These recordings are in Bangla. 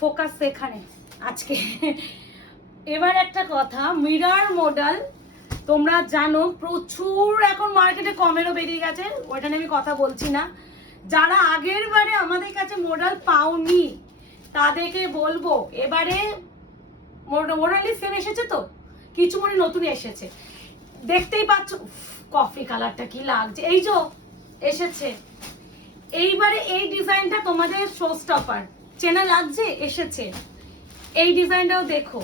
ফোকাস এখানে আজকে। এবার একটা কথা, মিরর মডেল তোমরা জানো প্রচুর এখন মার্কেটে কমেরও বেরিয়ে গেছে, ওইটা নিয়ে আমি কথা বলছি না। যারা আগের বারে আমাদের কাছে মডেল পাওনি তাদেরকে বলবো, এবারে মোরালি সেম এসেছে, তো কিছু মনে নতুন এসেছে, দেখতেই পাচ্ছ কফি কালারটা কি লাগছে, এই যে এসেছে। এইবারে এই ডিজাইনটা তোমাদের শো স্টপার, চেনা লাগছে, এসেছে। এই ডিজাইনটাও দেখো,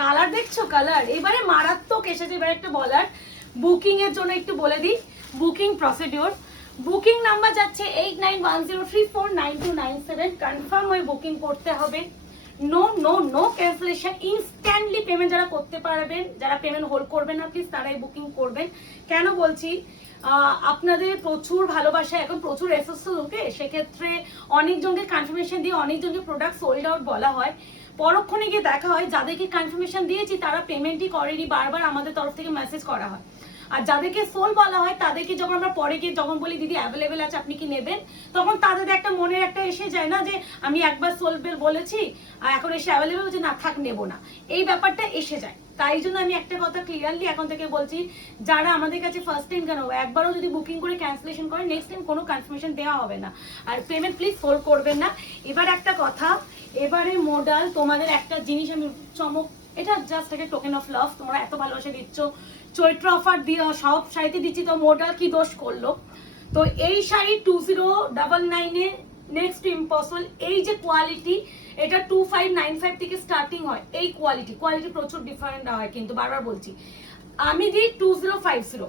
কালার দেখছো, কালার এবারে মারাত্মক এসেছে। এবার একটা বলার, বুকিং এর জন্য একটু বলে দিই বুকিং প্রসিডিওর। বুকিং নাম্বার যাচ্ছে 8910349297, কনফার্ম হয়ে বুকিং করতে হবে। No no no cancellation, instantly payment যারা করতে পারবেন, যারা পেমেন্ট হোল্ড করবেন না প্লিজ তারাই বুকিং করবেন। কেন বলছি, আপনাদের প্রচুর ভালোবাসা, এখন প্রচুর এসএস ঢুকে, সেক্ষেত্রে অনেকজনকে কনফার্মেশন দিয়ে অনেকজনকে প্রোডাক্ট সোল্ড আউট বলা হয়, পরক্ষণে গিয়ে দেখা হয় যাদেরকে কনফার্মেশন দিয়েছি তারা পেমেন্টই করেনি, বারবার আমাদের তরফ থেকে মেসেজ করা হয়। আর যাদেরকে সোল বলা হয় তাদেরকে যখন আমরা পরে গিয়ে যখন বলি দিদি অ্যাভেলেবেল আছে আপনি কি নেবেন, তখন তাদের একটা মনের একটা এসে যায় না যে আমি একবার সোল বেল বলেছি আর এখন এসে অ্যাভেলেবেল হচ্ছে না, থাক নেবো না, এই ব্যাপারটা এসে যায়। তাই জন্য আমি একটা কথা ক্লিয়ারলি এখন থেকে বলছি, যারা আমাদের কাছে ফার্স্ট টাইম কেন একবারও যদি বুকিং করে ক্যান্সেলেশন করেন, নেক্সট টাইম কোনো কনফার্মেশন দেওয়া হবে না, আর পেমেন্ট প্লিজ হোল্ড করবেন না। এবার একটা কথা, এবারে মডেল তোমাদের একটা জিনিস আমি চমক, এটা জাস্ট একটা টোকেন অফ লাভ, তোমরা এত ভালোবাসা দিচ্ছ, চৈত্র অফার দিয়ে সব শাড়িতে দিচ্ছি, তো মডেল কি দোষ করলো? তো এই শাড়ি 2099 এ নেক্সট ইম্পসিবল, এই যে কোয়ালিটি, এটা 2595 থেকে স্টার্টিং হয়। এই কোয়ালিটি প্রচুর ডিফারেন্ট হয়, কিন্তু বারবার বলছি আমি দিই 2050।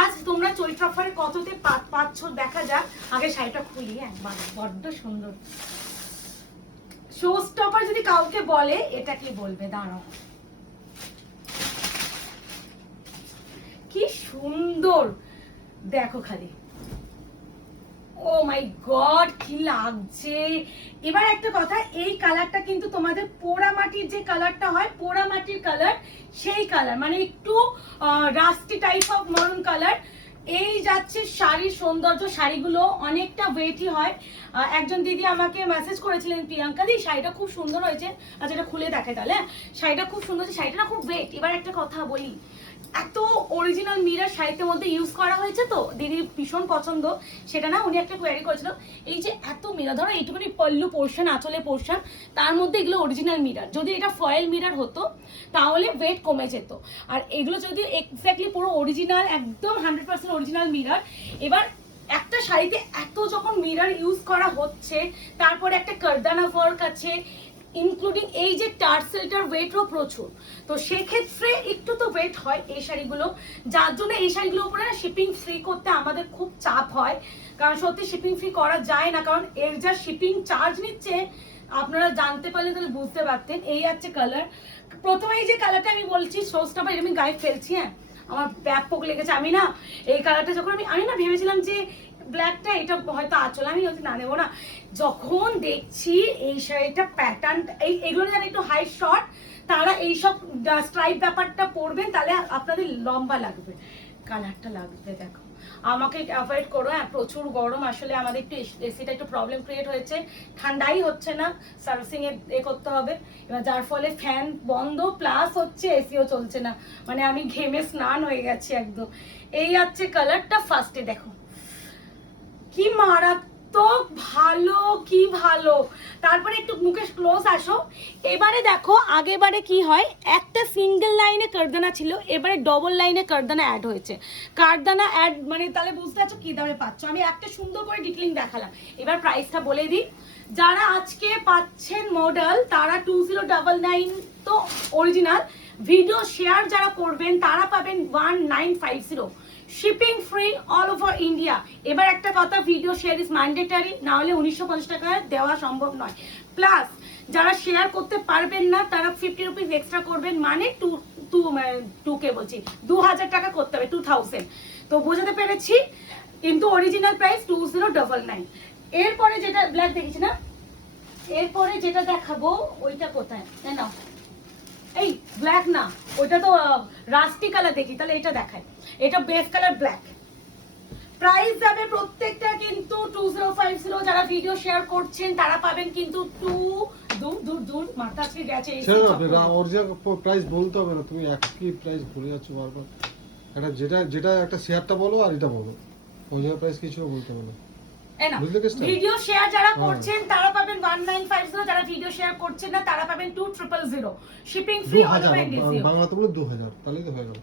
আজ তোমরা চৈত্র অফারে কততে পাচ্ছ দেখা যাক। আগে শাড়িটা খুলি, একবার বড্ড সুন্দর। শো স্টপার যদি কাউকে বলে এটা কি বলবে, দাঁড়াও কি সুন্দর দেখো খালি, ও মাই গড কি লাগছে। এবার একটা কথা, এই কালারটা কিন্তু তোমাদের পোড়ামাটির যে কালারটা হয়, পোড়ামাটির কালার, সেই কালার মানে একটু rusty type of maroon colour. এই যাচ্ছে শাড়ির সৌন্দর্য, শাড়িগুলো অনেকটা ওয়েটই হয়। একজন দিদি আমাকে মেসেজ করেছিলেন, প্রিয়াঙ্কা দি শাড়িটা খুব সুন্দর হয়েছে, আচ্ছা এটা খুলে দেখে তাহলে, শাড়িটা খুব সুন্দর হয়েছে, শাড়িটা না খুব ওয়েট। এবার একটা কথা বলি, এত অরিজিনাল মিরর শাড়িতে মধ্যে ইউজ করা হয়েছে, তো দিদির ভীষণ পছন্দ, সেটা না উনি একটা কোয়ারি করেছিল, এই যে এত মিরর, ধরো এইটুকুনি পল্লু পোর্শন, আঁচলে পোর্শন, তার মধ্যে এগুলো অরিজিনাল মিরর। যদি এটা ফয়েল মিরর হতো তাহলে ওয়েট কমে যেত, আর এগুলো যদি এক্স্যাক্টলি পুরো অরিজিনাল, একদম 100% অরিজিনাল মিরর। এবার একটা শাড়িতে এত যখন মিরর ইউজ করা হচ্ছে, তারপরে একটা কারদানা ওয়ার্ক আছে, ইনক্লুডিং এই যে টার্সেলটার ওয়েটও প্রচুর, তো সেক্ষেত্রে একটু তো ওয়েট হয় এই শাড়িগুলো, যার জন্য এই শাড়িগুলোর উপরে শিপিং ফ্রি করতে আমাদের খুব চাপ হয়, কারণ সত্যি শিপিং ফ্রি করা যায় না, কারণ এর যা শিপিং চার্জ নিচ্ছে আপনারা জানতে পারলে তাহলে বুঝতে পারতেন। এই আছে কালার, প্রথমে এই যে কালারটা আমি বলছি সোর্সটা বা আমি গায়ে ফেলছি, হ্যাঁ আমার ব্যাপক লেগেছে। আমি না এই কালারটা যখন আমি না ভেবেছিলাম যে ব্ল্যাকটা এটা হয়তো আঁচল, আমি হয়তো না নেবো না, যখন দেখছি এই শাড়িটা প্যাটার্ন, এইগুলো যারা একটু হাই শর্ট তারা এইসব স্ট্রাইপ ব্যাপারটা পরবেন, তাহলে আপনাদের লম্বা লাগবে, কালারটা লাগবে দেখো। আমাকে অ্যাভয়েড করো, হ্যাঁ প্রচুর গরম, আসলে আমাদের একটু এসিটা একটু প্রবলেম ক্রিয়েট হয়েছে, ঠান্ডাই হচ্ছে না, সার্ভিসিং এ করতে হবে, এবার যার ফলে ফ্যান বন্ধ প্লাস হচ্ছে এসিও চলছে না, মানে আমি ঘেমে স্নান হয়ে গেছি একদম। এই আছে কালারটা, ফার্স্টে দেখো কি মারাত্মক ভালো, কি ভালো। তারপরে একটু মুখে ক্লোজ আসো, এবারে দেখো আগেবারে কি হয়, একটা সিঙ্গেল লাইনে কারদানা ছিল, এবারে ডবল লাইনে কারদানা অ্যাড হয়েছে। কারদানা অ্যাড মানে তাহলে বুঝতে পারছো কি দামে পাচ্ছ। আমি একটা সুন্দর করে ডিটেইলিং দেখালাম, এবার প্রাইসটা বলে দিই। যারা আজকে পাচ্ছেন মডেল তারা 2099 তো অরিজিনাল, ভিডিও শেয়ার যারা করবেন তারা পাবেন 1950, shipping free all over India. এবার একটা কথা, ভিডিও শেয়ার ইজ ম্যান্ডেটারি, না হলে 1950 টাকা দেওয়া সম্ভব নয়। প্লাস যারা শেয়ার করতে পারবেন না তারা 50 রুপিস এক্সট্রা করবেন, মানে 2K বলছি, 2000 টাকা করতে হবে, 2000। তো বোঝাতে পেরেছি, কিন্তু অরিজিনাল প্রাইস 2099। এরপরে যেটা ব্ল্যাক দেখেছি না, এরপরে যেটা দেখাবো ওইটা কোথায় না, এই ব্ল্যাক না, ওইটা তো রাস্টি কালার দেখি, তাহলে এটা দেখায়, এটা বেস কালার ব্ল্যাক। প্রাইস যাবে প্রত্যেকটা কিন্তু 2050, যারা ভিডিও শেয়ার করছেন তারা পাবেন কিন্তু দূর দূর দূর মাথা আজকে গেছে এই ছেড়ে দাও, অরিজিনাল প্রাইস বলতে হবে না, তুমি একই প্রাইস বলে যাচ্ছ বারবার। এটা যেটা একটা শেয়ারটা বলো আর এটা বলো, অরিজিনাল প্রাইস কিছু বলতে হবে না। ভিডিও শেয়ার যারা করছেন তারা পাবেন 1950, যারা ভিডিও শেয়ার করছেন না তারা পাবেন 2000, shipping free all over India. বাংলাতে বলে 2000, তাহলেই তো হয়ে গেল।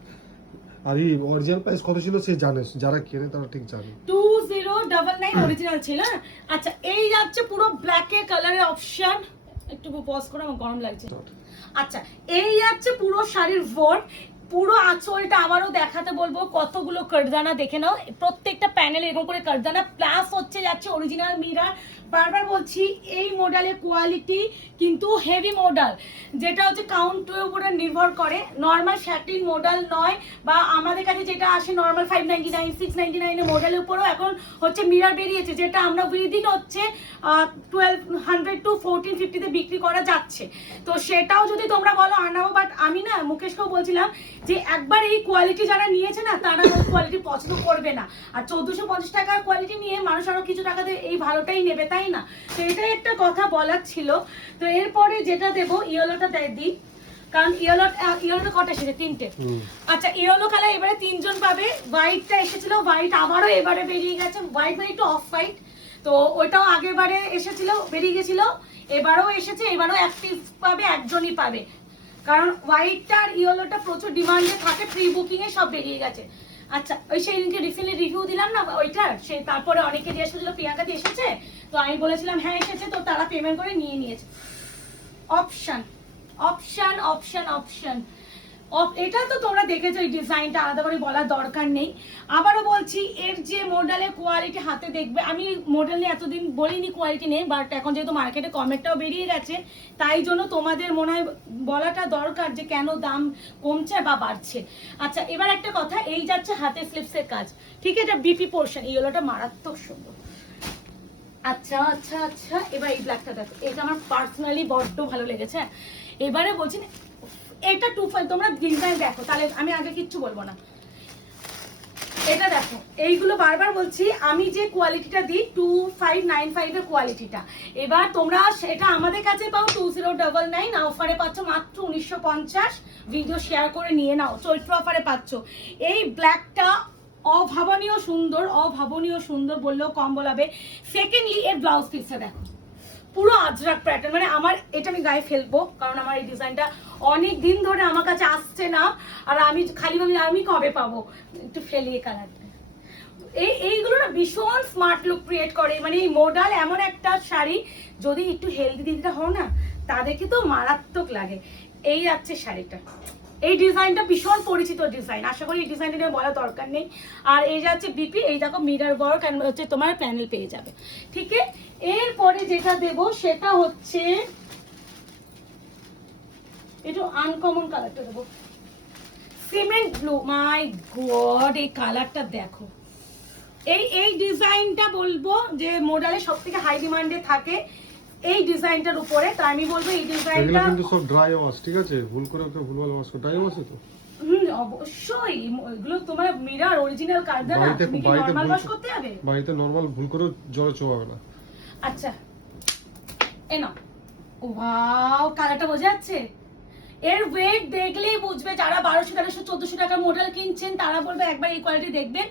আর এই অরিজিনাল প্রাইস কত ছিল সে জানে, যারা কেনে তারা ঠিক জানে। 2099 অরিজিনাল ছিল। আচ্ছা এই যাচ্ছে পুরো ব্ল্যাক এর কালারের অপশন, একটু পজ করে আমার গরম লাগছে। আচ্ছা এই যাচ্ছে পুরো শাড়ির ওয়ার্ক, পুরো আঁচলটা আবারও দেখাতে বলবো, কতগুলো কারদানা দেখে নাও, প্রত্যেকটা প্যানেলে এরকম করে কারদানা, প্লাস হচ্ছে যাচ্ছে অরিজিনাল মিরর। বারবার বলছি এই মডেলের কোয়ালিটি কিন্তু হেভি মডেল, যেটা হচ্ছে কাউন্টের উপরে নির্ভর করে, নর্মাল স্যাটিন মডেল নয়, বা আমাদের কাছে যেটা আসে নর্মাল 599 699 এর মডেলের উপরেও এখন হচ্ছে মিরর বেরিয়েছে, যেটা আমরা উইদিন হচ্ছে 1200 টু 1450 তে বিক্রি করা যাচ্ছে। তো সেটাও যদি তোমরা বলো আনাবো, বাট আমি না মুকেশকেও বলছিলাম যে একবার এই কোয়ালিটি যারা নিয়েছে না তারা কোয়ালিটি পছন্দ করবে না, আর 1450 টাকার কোয়ালিটি নিয়ে মানুষ আরো কিছু টাকাতে এই ভালোটাই নেবে, তাই না? তো এটাই একটা কথা বলার ছিল। তো এরপরে যেটা দেবো ইয়েলোটা দিই, কারণ ইয়েলোটা কটা এসেছে? 3টে। আচ্ছা ইয়েলো কালার এবারে 3জন পাবে। হোয়াইটটা এসেছিল, হোয়াইট আবারও এবারে বেরিয়ে গেছে, হোয়াইট মানে একটু অফ হোয়াইট, তো ওইটাও আগেবারে এসেছিল বেরিয়ে গেছিল, এবারেও এসেছে, এবারেও এক পিস পাবে, একজনই পাবে, কারণ হোয়াইটটা আর ইয়েলোটা প্রচুর ডিমান্ডে থাকে, প্রি বুকিং এ সব বেরিয়ে গেছে। আচ্ছা ওই সেই দিনকে রিসেন্টলি রিভিউ দিলাম না ওইটার, সেই তারপরে অনেকে জিজ্ঞেস করছিল প্রিয়াঙ্কা দিয়ে এসেছে, তো আমি বলেছিলাম হ্যাঁ এসেছে, তো তারা পেমেন্ট করে নিয়ে নিয়েছে। অপশন অপশন অপশন অপশন এটা তো তোমরা দেখেছো, এই ডিজাইনটা আলাদা করে বলার দরকার নেই। আবারও বলছি এর যে মডেলের কোয়ালিটি হাতে দেখবে, আমি মডেল নিয়ে এতদিন বলিনি কোয়ালিটি নেই, বাট এখন যেহেতু মার্কেটে কমেন্টটাও বেরিয়ে গেছে, তাই জন্য তোমাদের মনে হয় বলাটা দরকার যে কেন দাম কমছে বা বাড়ছে। আচ্ছা এবার একটা কথা, এই যাচ্ছে হাতে স্লিপসের কাজ, ঠিক আছে, বিপি পোর্শন, এই হলোটা মারাত্মক সুন্দর। আচ্ছা আচ্ছা আচ্ছা এবার এই ব্ল্যাকটা দেখো, এটা আমার পার্সোনালি বড্ড ভালো লেগেছে। এবারে বলছি এটা 25, তোমরা ডিজাইন দেখো, তাহলে আমি আগে কিচ্ছু বলবো না। এটা দেখো, এইগুলো বারবার বলছি আমি যে কোয়ালিটিটা দিই 2595 এর কোয়ালিটিটা, এবার তোমরা সেটা আমাদের কাছে পাও 2099, অফারে পাচ্ছ মাত্র 1950, ভিডিও শেয়ার করে নিয়ে নাও, চৈত্র অফারে পাচ্ছ। এই ব্ল্যাকটা অভাবনীয় সুন্দর, অভাবনীয় সুন্দর বললেও কম বলাবে। সেকেন্ডলি এর ব্লাউজ পিসটা দেখো, পুরো আজরাক প্যাটার্ন, মানে আমার এটা আমি গায়ে ফেলবো, কারণ আমার এই ডিজাইনটা অনেক দিন ধরে আমার কাছে আসছে না, আর আমি খালি ভাবি আমি কবে পাবো, একটু ফেলিয়ে কালারটা। এইগুলো না ভীষণ স্মার্ট লুক ক্রিয়েট করে, মানে এই মডেল এমন একটা শাড়ি, যদি একটু হেলদি দিদিটা হও না তাদেরকে তো মারাত্মক লাগে। এই যাচ্ছে শাড়িটা, এই ডিজাইনটা ভীষণ পরিচিত ডিজাইন, আশা করি এই ডিজাইনটা নিয়ে বলার দরকার নেই। আর এই যাচ্ছে বিপি, এই দেখো মিরর ওয়ার্ক হচ্ছে তোমার প্যানেল পেয়ে যাবে, ঠিক আছে। এরপরে যেটা দেব সেটা হচ্ছে একটু আনকমন কালারটা দেবো, সিমেন্ট ব্লু। মাই গড এই কালারটা দেখো, এই ডিজাইনটা বলবো যে মডেলে সবথেকে হাই ডিমান্ডে থাকে এই ডিজাইনটার উপরে, তো আমি বলবো এই ডিজাইনটা কিন্তু সব ড্রাই ওয়াশ, ঠিক আছে, ভুল করে কেউ ভুলভাল ওয়াশ করে ড্রাই ওয়াশ তো। অবশ্যই এগুলো তোমার মিরর অরিজিনাল কারদানা, তুমি কি নরমাল ওয়াশ করতে হবে? বাড়িতে নরমাল ভুল করে জলে চোবাবে না। আচ্ছা এ নাও, ওয়াও কালারটা বোঝা যাচ্ছে, এর ওয়েট দেখলেই বুঝবে, যারা 1200 1300 1400 টাকার মডেল কিনছেন তারা বলবে একবার এই কোয়ালিটি দেখবেন,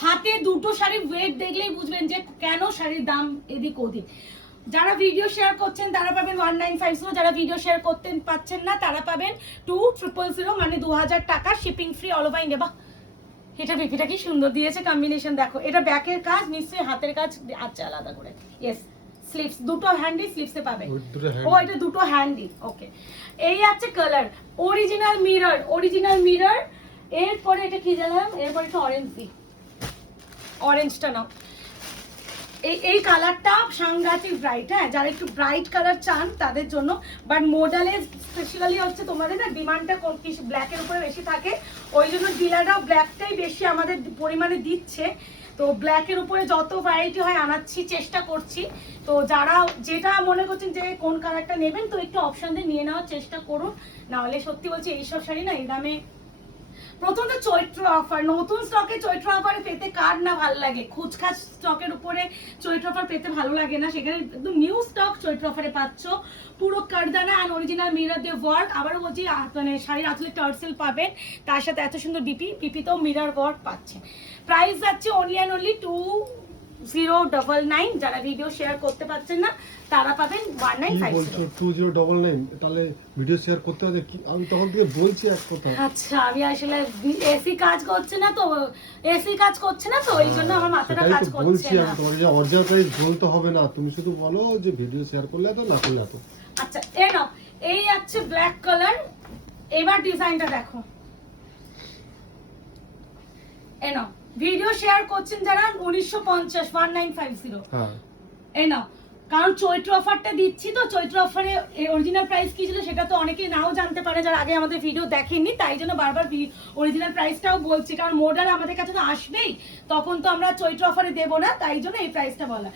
হাতে দুটো শাড়ির ওয়েট দেখলেই বুঝবেন যে কেন শাড়ির দাম এদিক ওদিক। যারা ভিডিও শেয়ার করছেন তারা পাবেন 1950, যারা ভিডিও শেয়ার করতে পাচ্ছেন না তারা পাবেন 2000, মানে 2000 টাকা, shipping free all over India. বাহ এটা বিপিটা কি সুন্দর দিয়েছে কম্বিনেশন, দেখো এটা ব্যাকের কাজ, নিশ্চয়ই হাতের কাজ আছে আলাদা করে। ইয়েস স্লিভস দুটো হ্যান্ডি, স্লিভসে পাবে, ও এটা দুটো হ্যান্ডি, ওকে। এই আছে colour original mirror, original mirror. এরপরে এটা কি জানলাম, এরপরে একটা অরেঞ্জ দি, অরেঞ্জটা নাও, এই কালারটা সাংঘাতিক ব্রাইট, হ্যাঁ যারা একটু ব্রাইট কালার চান তাদের জন্য, বাট মডেলে স্পেশালি হচ্ছে তোমাদের না ডিমান্ডটা ব্ল্যাকের উপরে বেশি থাকে, ওই জন্য ডিলাররাও ব্ল্যাকটাই বেশি আমাদের পরিমাণে দিচ্ছে, তো ব্ল্যাকের উপরে যত ভ্যারাইটি হয় আনাচ্ছি, চেষ্টা করছি। তো যারা যেটা মনে করছেন যে কোন কালারটা নেবেন, তো একটু অপশন দিয়ে নিয়ে নেওয়ার চেষ্টা করুন, নাহলে সত্যি বলছি এইসব শাড়ি না এই দামে প্রথমত চৈত্র অফার, নতুন স্টকে চৈত্র অফারে পেতে কার না ভালো লাগে? খুচখাচ স্টকের উপরে চৈত্র অফার পেতে ভালো লাগে না? সেখানে একদম নিউ স্টক চৈত্র অফারে পাচ্ছ। পুরো কারদানা অ্যান্ড অরিজিনাল মিরর দিয়ে ওয়ার্ক। আবারও বলছি মানে শাড়ির আঁচলে টার্সেল পাবেন, তার সাথে এত সুন্দর বিপিতেও মিরর ওয়ার্ক পাচ্ছেন। প্রাইস যাচ্ছে অনলি অ্যান্ড অনলি 2099। যারা ভিডিও শেয়ার করতে পারছেন না তারা পাবেন 1950। 2099 তাহলে ভিডিও শেয়ার করতে হবে কি? আমি তখন থেকে বলছি এক কথা। আচ্ছা, আমি আসলে এসি কাজ করছে না তো, এই জন্য আমার মাথাটা সেটাই কাজ তো করছে বলছি, না। আমি তোমাকে যে অরিজিনাল প্রাইস বলতে হবে না, তুমি শুধু বলো যে ভিডিও শেয়ার করলে এত, না করলে এত। আচ্ছা, এই আছে ব্ল্যাক কালার। এবার ডিজাইনটা দেখো। ভিডিও শেয়ার করছেন যারা 1950 1950। হ্যাঁ, কারণ চৈত্র অফারটা দিচ্ছি তো, চৈত্র অফারে অরিজিনাল প্রাইস কি ছিল সেটা তো অনেকে নাও জানতে পারে যারা আগে আমাদের ভিডিও দেখেননি, তাই জন্য বারবার অরিজিনাল প্রাইসটাও বলছি, কারণ মডেল আমাদের কাছে তো আসবেই, তখন তো আমরা চৈত্র অফারে দেবো না, তাই জন্য এই প্রাইসটা বলা।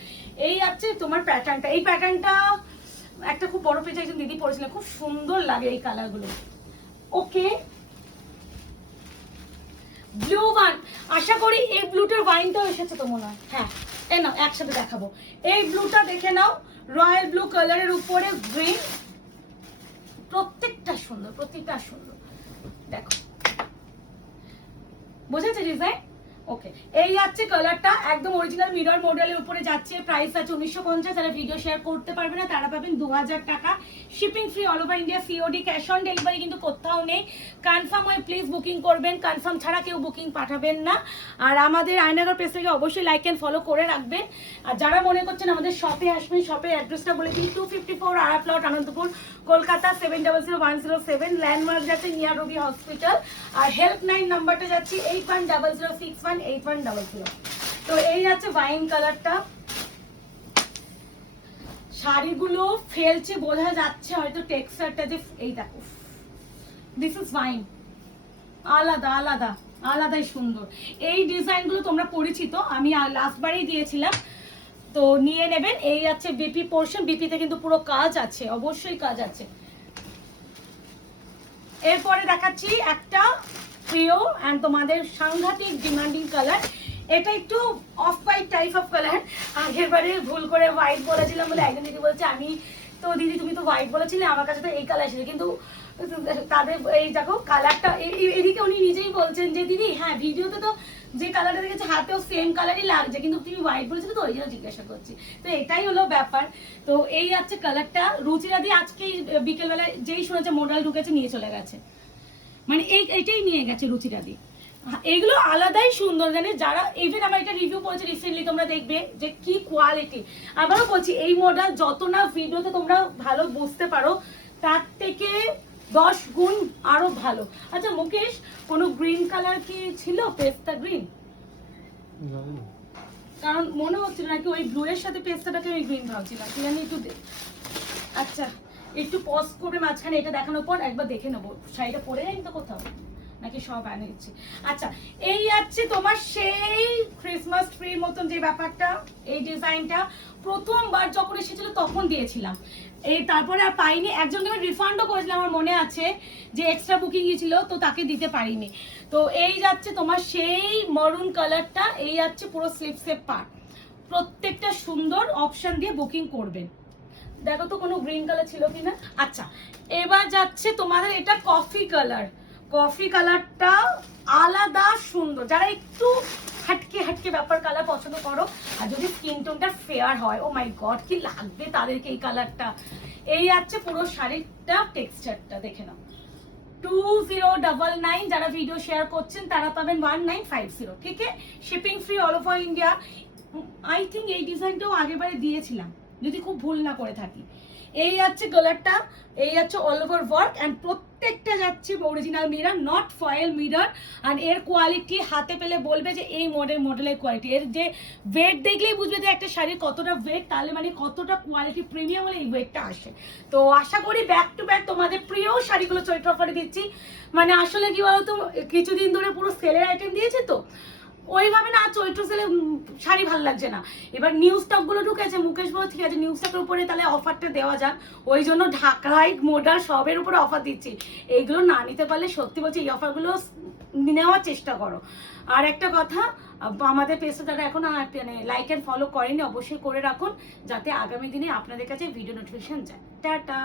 এই আছে তোমার প্যাটার্নটা। এই প্যাটার্নটা একটা খুব বড় পেজে একজন দিদি পড়েছিলেন, খুব সুন্দর লাগে এই কালারগুলো। ওকে, ব্লু ওয়ান, আশা করি এই ব্লুটার ওয়াইনটাও এসেছে তো মনে হয়। হ্যাঁ, একসাথে দেখাবো। এই ব্লুটা দেখে নাও, রয়্যাল ব্লু কালারের উপরে গ্রিন, প্রত্যেকটা সুন্দর, দেখো বোঝাচ্ছে ডিজাইন। ওকে, এই যাচ্ছে কালারটা একদম অরিজিনাল মিরর মডেলের উপরে যাচ্ছে। প্রাইস আছে 1950। যারা ভিডিও শেয়ার করতে পারবে না তারা পাবেন 2000 টাকা। Shipping free all over India, COD, cash on delivery কিন্তু কোথাও নেই। কনফার্ম হয়ে প্লিজ বুকিং করবেন, কনফার্ম ছাড়া কেউ বুকিং পাঠাবেন না। আর আমাদের আয়নাঘর পেজটাকে অবশ্যই লাইক অ্যান্ড ফলো করে রাখবেন। আর যারা মনে করছেন আমাদের শপে আসবেন, শপের অ্যাড্রেসটা বলে দিই, 254 আরা প্লট, আনন্দপুর, কলকাতা 700107। ল্যান্ডমার্ক যাচ্ছে নিয়ার রবি হসপিটাল। আর হেল্পলাইন নাম্বারটা যাচ্ছে 8100618100। তো এই আছে ওয়াইন কালারটা। শাড়িগুলো ফেলছে বোঝা যাচ্ছে হয়তো টেক্সচারটা, যে এই দেখো, দিস ইজ ওয়াইন, আলাদাই সুন্দর। এই ডিজাইনগুলো তোমরা পরিচিত, আমি লাস্টবারই দিয়েছিলাম, তো নিয়ে নেবেন। এই আছে বিপি পোর্শন, বিপিতে কিন্তু পুরো কাজ আছে, অবশ্যই কাজ আছে। এরপরে দেখাচ্ছি একটা প্রিয় অ্যান্ড তোমাদের সাংঘাতিক ডিমান্ডিং কালার। এটা একটু off white type of colour. আগের বারে ভুল করে হোয়াইট বলেছিলাম বলে একজন দিদি বলছে, আমি তো দিদি তুমি তো হোয়াইট বলেছিলে, আমার কাছে তো এই কালার এসেছে, কিন্তু তাদের এই দেখো কালারটা, এদিকে উনি নিজেই বলছেন যে দিদি হ্যাঁ ভিডিওতে তো যে কালারটা দেখেছে হাতেও সেম কালারই লাগছে, কিন্তু তুমি হোয়াইট বলেছিলে তো ওই জন্য জিজ্ঞাসা করছি। তো এটাই হলো ব্যাপার। তো এই আছে কালারটা। রুচিরা দিয়ে আজকে বিকেলবেলায় যেই শুনেছে মডেল ঢুকেছে নিয়ে চলে গেছে, মানে এইটাই নিয়ে গেছে রুচিরা দিয়ে। এইগুলো আলাদাই সুন্দর, জানে যারা, ইভেন আমার এটা রিভিউ করেছে রিসেন্টলি, তোমরা দেখবে যে কি কোয়ালিটি। আবারও বলছি, এই মডেল যত না ভিডিওতে তোমরা ভালো বুঝতে পারো, তার থেকে 10 গুণ আরো ভালো। আচ্ছা মুকেশ, কোনো গ্রিন কালার কি ছিল, পেস্তা গ্রিন? কারণ মনে হচ্ছিল নাকি ওই ব্লু এর সাথে পেস্তাটাকে আমি গ্রিন ভাবছিলাম, কি জানি একটু। আচ্ছা, একটু পজ করবে মাঝখানে, এটা দেখানোর পর একবার দেখে নেবো শাড়িটা পরে যাই তো কোথাও নাকি সব আনে দিচ্ছি। আচ্ছা, এই আছে তোমার সেই ক্রিসমাস ট্রির মতন যে ব্যাপারটা, এই ডিজাইনটা প্রথমবার যখন এসেছিল তখন দিয়েছিলাম, এই তারপরে আর পাইনি। একজনকে আমি রিফান্ডও করেছিলাম, আমার মনে আছে যে এক্সট্রা বুকিং ছিল, তো তাকে দিতে পারিনি। তো এই যাচ্ছে তোমার সেই মরুন কালারটা। এই যাচ্ছে পুরো স্লিপসের পার্ট, প্রত্যেকটা সুন্দর অপশন দিয়ে বুকিং করবেন। দেখো তো কোনো গ্রিন কালার ছিল কিনা। আচ্ছা, এবার যাচ্ছে তোমাদের এটা কফি কালারটা আলাদা সুন্দর। যারা একটু হাটকে ব্যাপার কালার পছন্দ করো, আর যদি স্কিন টোনটা ফেয়ার হয়, ও মাই গড কি লাগবে তাদেরকে এই কালারটা। এই আছে পুরো শাড়িটা টেক্সচারটা দেখে নাও। 2099। যারা ভিডিও শেয়ার করছেন তারা পাবেন 1950। ঠিক আছে, shipping free all over India. I think এই ডিজাইনটাও আগেরবারে দিয়েছিলাম যদি খুব ভুল না করে থাকি। এই যাচ্ছে কালারটা, এই যাচ্ছে অল ওভার ওয়ার্ক, অ্যান্ড প্রত্যেকটা যাচ্ছে original mirror, not foil mirror. আর এর কোয়ালিটি হাতে পেলে বলবে যে এই মডেলের কোয়ালিটি। এর যে ওয়েট দেখলেই বুঝবে যে একটা শাড়ির কতটা ওয়েট, তাহলে মানে কতটা কোয়ালিটি প্রিমিয়াম হলে এই ওয়েটটা আসে। তো আশা করি ব্যাক টু ব্যাক তোমাদের প্রিয় শাড়িগুলো চৈত্র অফারে দিচ্ছি। মানে আসলে কি বলতো, কিছুদিন ধরে পুরো সেলের আইটেম দিয়েছে তো ওইভাবে না, চৈত্র সেলে শাড়ি ভালো লাগছে না। এবার নিউ স্টক গুলো ঢুকেছে, মুকেশ বল ঠিক আছে নিউ স্টকের উপরে তাহলে অফারটা দেওয়া যাক, ওই জন্য ঢাকায় মোডার সবের উপরে অফার দিচ্ছি। এইগুলো না নিতে পারলে সত্যি বলছি এই অফারগুলো নেওয়ার চেষ্টা করো। আর একটা কথা, আমাদের পেজটা যারা এখন মানে লাইক অ্যান্ড ফলো করেনি অবশ্যই করে রাখুন, যাতে আগামী দিনে আপনাদের কাছে ভিডিও নোটিফিকেশন যায়। টাটা।